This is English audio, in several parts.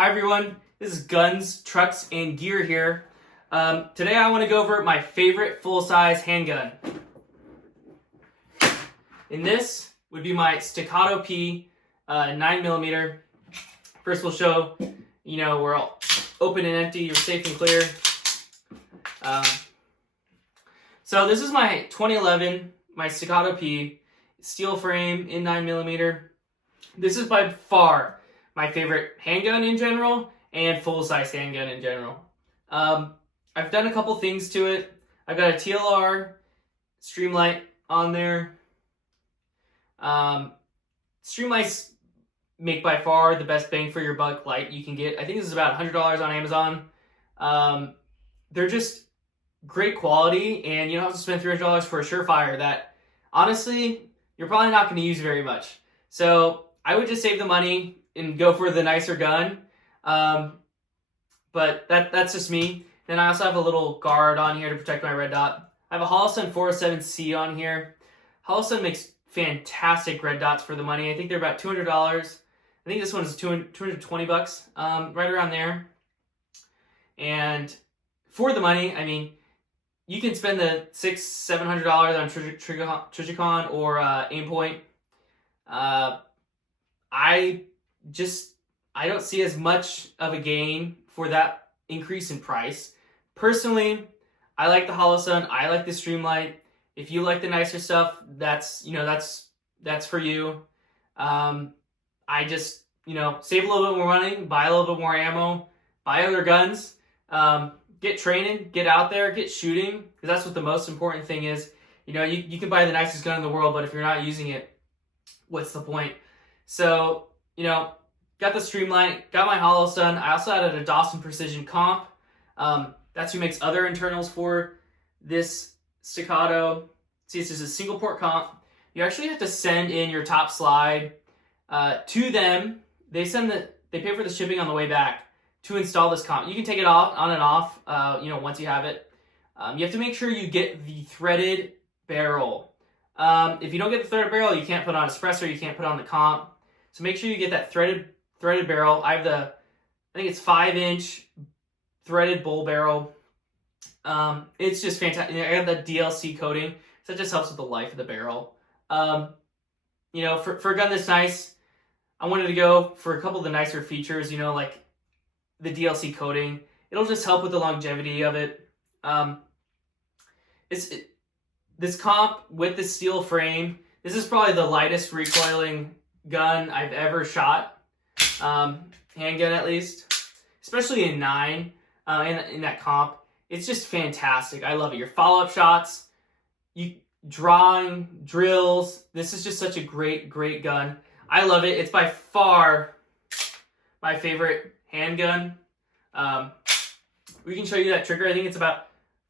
Hi everyone, this is Guns, Trucks, and Gear here. Today I want to go over my favorite full-size handgun. And this would be my Staccato P 9mm. First we'll show, we're all open and empty, you're safe and clear. So this is my 2011, my Staccato P, steel frame in 9mm. This is by far my favorite handgun in general and full-size handgun in general. I've done a couple things to it. I've got a TLR Streamlight on there. Streamlights make by far the best bang for your buck light you can get. I think this is about $100 on Amazon. They're just great quality, and you don't have to spend $300 for a Surefire that, honestly, you're probably not going to use very much. So I would just save the money and go for the nicer gun. But that's just me. Then I also have a little guard on here to protect my red dot. I have a Holosun 407C on here. Holosun makes fantastic red dots for the money. I think they're about $200. I think this one is $220, right around there. And for the money, I mean, you can spend the $600-700 on Trijicon or Aimpoint. I don't see as much of a gain for that increase in price. Personally, I like the Holosun. I like the Streamlight. If you like the nicer stuff, that's for you. I just, save a little bit more money, buy a little bit more ammo, buy other guns, get training, get out there, get shooting, because that's what the most important thing is. You can buy the nicest gun in the world, but if you're not using it, what's the point? So, got the Streamlight, got my Holosun. I also added a Dawson Precision comp. That's who makes other internals for this Staccato. See, this is a single port comp. You actually have to send in your top slide to them. They pay for the shipping on the way back to install this comp. You can take it off, on and off, once you have it. You have to make sure you get the threaded barrel. If you don't get the threaded barrel, you can't put on a suppressor, you can't put on the comp. So make sure you get that threaded barrel. I think it's 5-inch threaded bull barrel. It's just fantastic. I got the DLC coating, so it just helps with the life of the barrel. For a gun this nice, I wanted to go for a couple of the nicer features, like the DLC coating. It'll just help with the longevity of it. This comp with the steel frame, this is probably the lightest recoiling gun I've ever shot. Handgun at least. Especially in 9, in that comp. It's just fantastic. I love it. Your follow-up shots, drawing, drills. This is just such a great gun. I love it. It's by far my favorite handgun. We can show you that trigger. I think it's about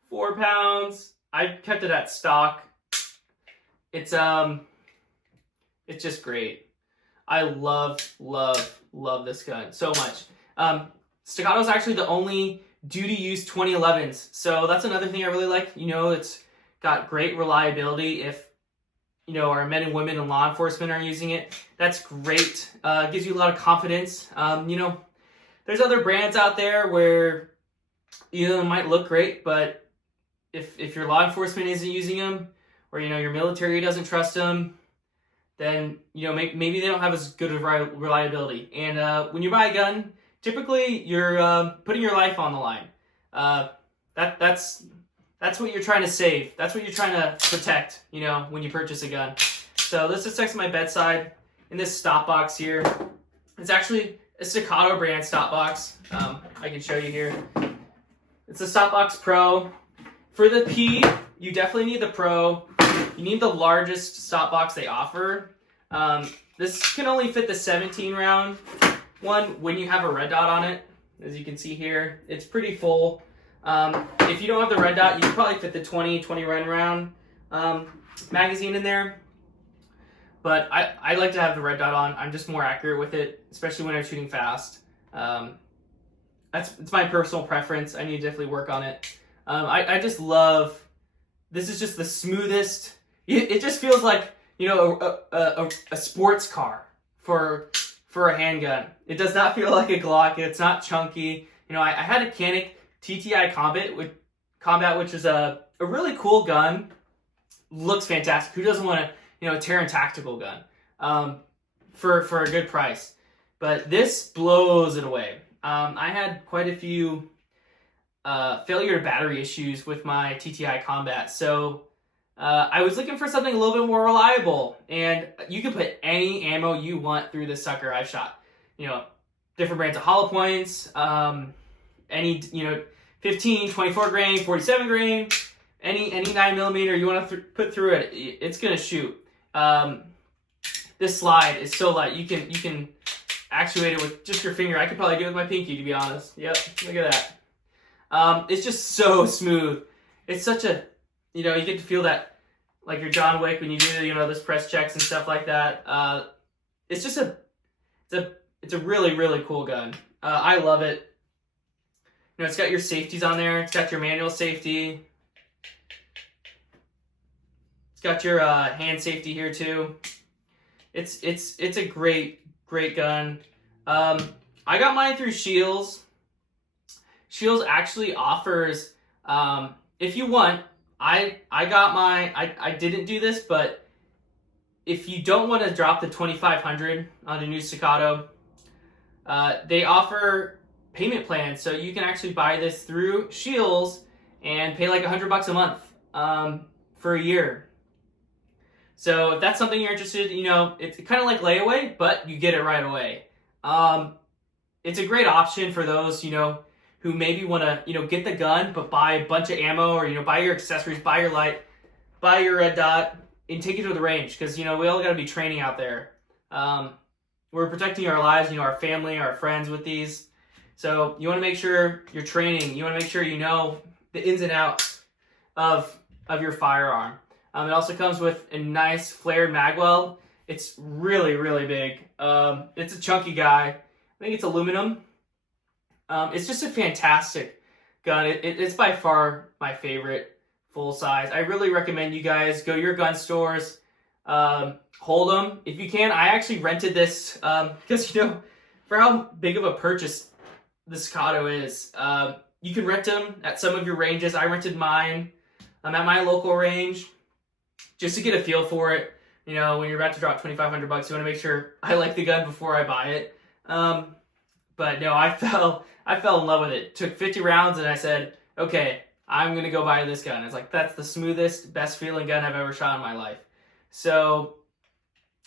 4 pounds. I kept it at stock. It's just great. I love this gun so much. Staccato is actually the only duty-use 2011s, so that's another thing I really like. It's got great reliability. If our men and women in law enforcement are using it, that's great. It gives you a lot of confidence. There's other brands out there where it might look great, but if your law enforcement isn't using them, or your military doesn't trust them, then maybe they don't have as good of reliability. And when you buy a gun, typically you're putting your life on the line. That's what you're trying to save. That's what you're trying to protect. When you purchase a gun. So this is next to my bedside in this stop box here. It's actually a Staccato brand stop box. I can show you here. It's a Stop Box Pro. For the P, you definitely need the Pro. You need the largest stop box they offer. This can only fit the 17 round one when you have a red dot on it. As you can see here, it's pretty full. If you don't have the red dot, you can probably fit the 20 round magazine in there. But I like to have the red dot on. I'm just more accurate with it, especially when I'm shooting fast. It's my personal preference. I need to definitely work on it. I just love, this is just the smoothest. It just feels like, a sports car for for a handgun. It does not feel like a Glock. It's not chunky. You know, I had a Canic TTI Combat, which is a really cool gun. Looks fantastic. Who doesn't want a Terran tactical gun for a good price? But this blows it away. I had quite a few failure to battery issues with my TTI Combat, so I was looking for something a little bit more reliable, and you can put any ammo you want through this sucker. I've shot, different brands of hollow points, any, 15, 24 grain, 47 grain, any 9mm you want to put through it, it's gonna shoot. This slide is so light, you can actuate it with just your finger. I could probably do it with my pinky, to be honest. Yep, look at that. It's just so smooth. It's such a, you get to feel that, like your John Wick when you do, those press checks and stuff like that. It's just it's a really, really cool gun. I love it. It's got your safeties on there. It's got your manual safety. It's got your hand safety here too. It's a great gun. I got mine through Shields. Shields actually offers, if you want, I got mine, I didn't do this, but if you don't want to drop the 2500 on the new Staccato, they offer payment plans, so you can actually buy this through Shields and pay like $100 a month for a year. So if that's something you're interested, it's kind of like layaway, but you get it right away. It's a great option for those, who maybe want to, get the gun, but buy a bunch of ammo, or, buy your accessories, buy your light, buy your red dot, and take it to the range, because, we all got to be training out there. We're protecting our lives, our family, our friends with these. So you want to make sure you're training. You want to make sure you know the ins and outs of your firearm. It also comes with a nice flared magwell. It's really, really big. It's a chunky guy. I think it's aluminum. It's just a fantastic gun. It's by far my favorite full size. I really recommend you guys go to your gun stores, hold them if you can. I actually rented this because for how big of a purchase the Staccato is, you can rent them at some of your ranges. I rented mine at my local range just to get a feel for it. When you're about to drop $2,500, you want to make sure I like the gun before I buy it. But no, I fell in love with it. Took 50 rounds and I said, okay, I'm going to go buy this gun. It's like, that's the smoothest, best feeling gun I've ever shot in my life. So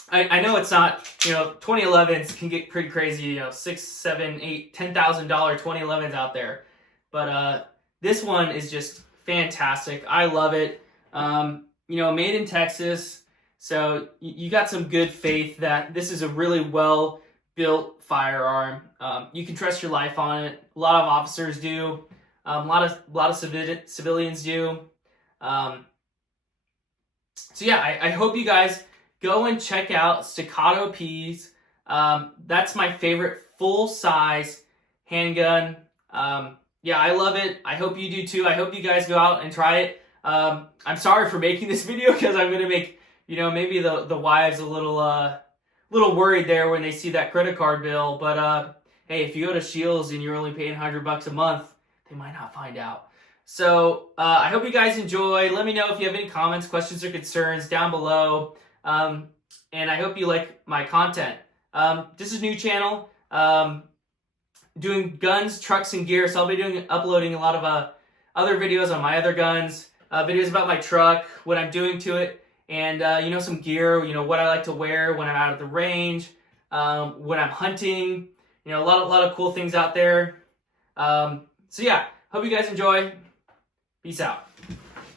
I know it's not, 2011s can get pretty crazy, $6,000, $7,000, $8,000, $10,000 2011s out there. But this one is just fantastic. I love it. Made in Texas. So you got some good faith that this is a really well-built firearm. You can trust your life on it. A lot of officers do. A lot of civilians do. So yeah, I hope you guys go and check out Staccato P's. That's my favorite full-size handgun. Yeah, I love it. I hope you do too. I hope you guys go out and try it. I'm sorry for making this video because I'm gonna make maybe the wives a little worried there when they see that credit card bill. But hey, if you go to Shields and you're only paying $100 a month, they might not find out. So I hope you guys enjoy. Let me know if you have any comments, questions, or concerns down below. And I hope you like my content. This is a new channel, doing guns, trucks, and gear. So I'll be uploading a lot of other videos on my other guns, videos about my truck, what I'm doing to it, and some gear, what I like to wear when I'm out at the range, when I'm hunting, a lot of cool things out there. So yeah, hope you guys enjoy. Peace out.